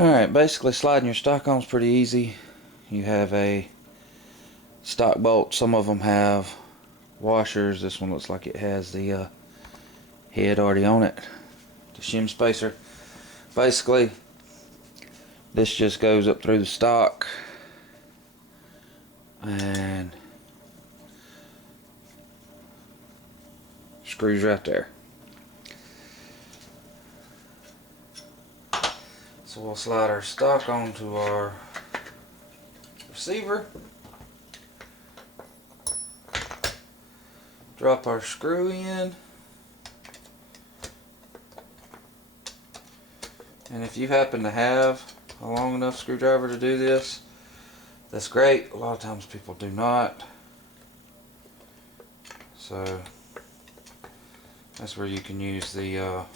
Alright, basically sliding your stock on is pretty easy. You have a stock bolt. Some of them have washers. This one looks like it has the head already on it. The shim spacer. Basically, this just goes up through the stock and screws right there. So we'll slide our stock onto our receiver, drop our screw in, and if you happen to have a long enough screwdriver to do this, that's great. A lot of times people do not, so that's where you can use the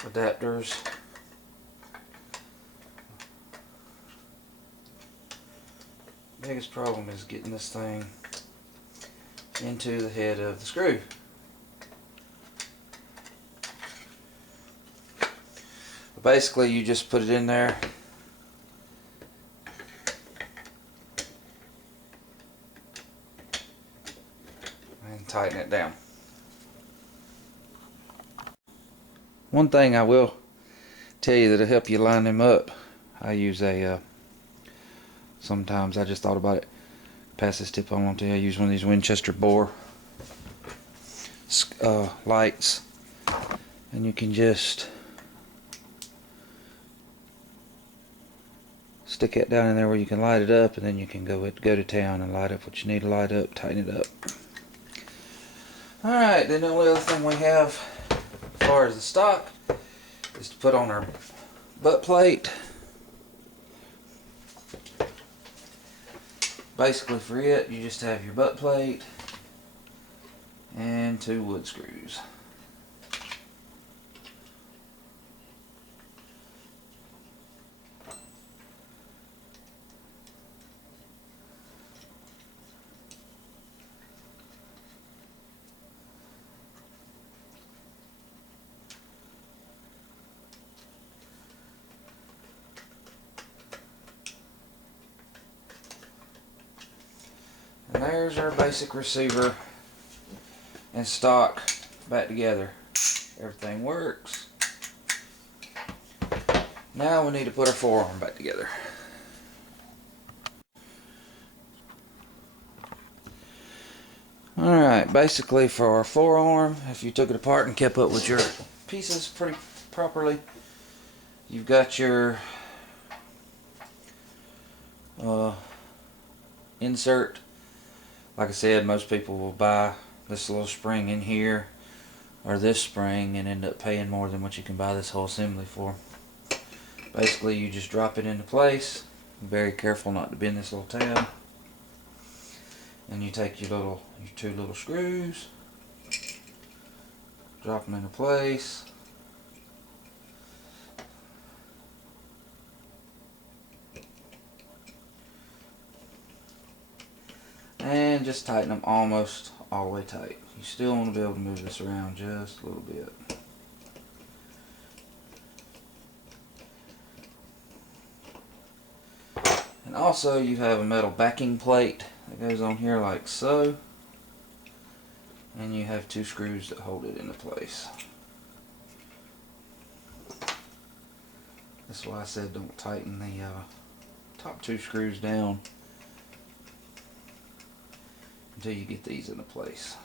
adapters. Biggest problem is getting this thing into the head of the screw. But basically, you just put it in there and tighten it down. One thing I will tell you that'll help you line them up, I use a sometimes I just thought about it, pass this tip on to you. I use one of these Winchester bore lights, and you can just stick it down in there where you can light it up, and then you can go to town and light up what you need to light up, tighten it up. Alright, then the only other thing we have as far as the stock is to put on our butt plate. Basically for it, you just have your butt plate and 2 wood screws. And there's our basic receiver and stock back together. Everything works. Now we need to put our forearm back together. Alright, basically for our forearm, if you took it apart and kept up with your pieces pretty properly, you've got your insert. Like I said, most people will buy this little spring in here or this spring and end up paying more than what you can buy this whole assembly for. Basically, you just drop it into place. Be very careful not to bend this little tab. And you take your 2 little screws, drop them into place. And just tighten them almost all the way tight. You still want to be able to move this around just a little bit. And also you have a metal backing plate that goes on here like so. And you have 2 screws that hold it into place. That's why I said don't tighten the top 2 screws down until you get these into place,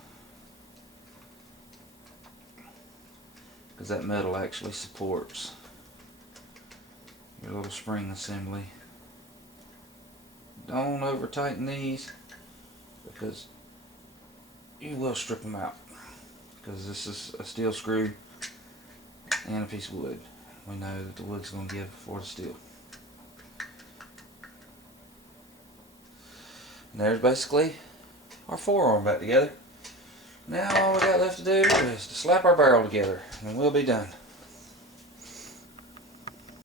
because that metal actually supports your little spring assembly. Don't over tighten these, because you will strip them out, because this is a steel screw and a piece of wood. We know that the wood's going to give before the steel. And there's basically our forearm back together. Now all we got left to do is to slap our barrel together and we'll be done.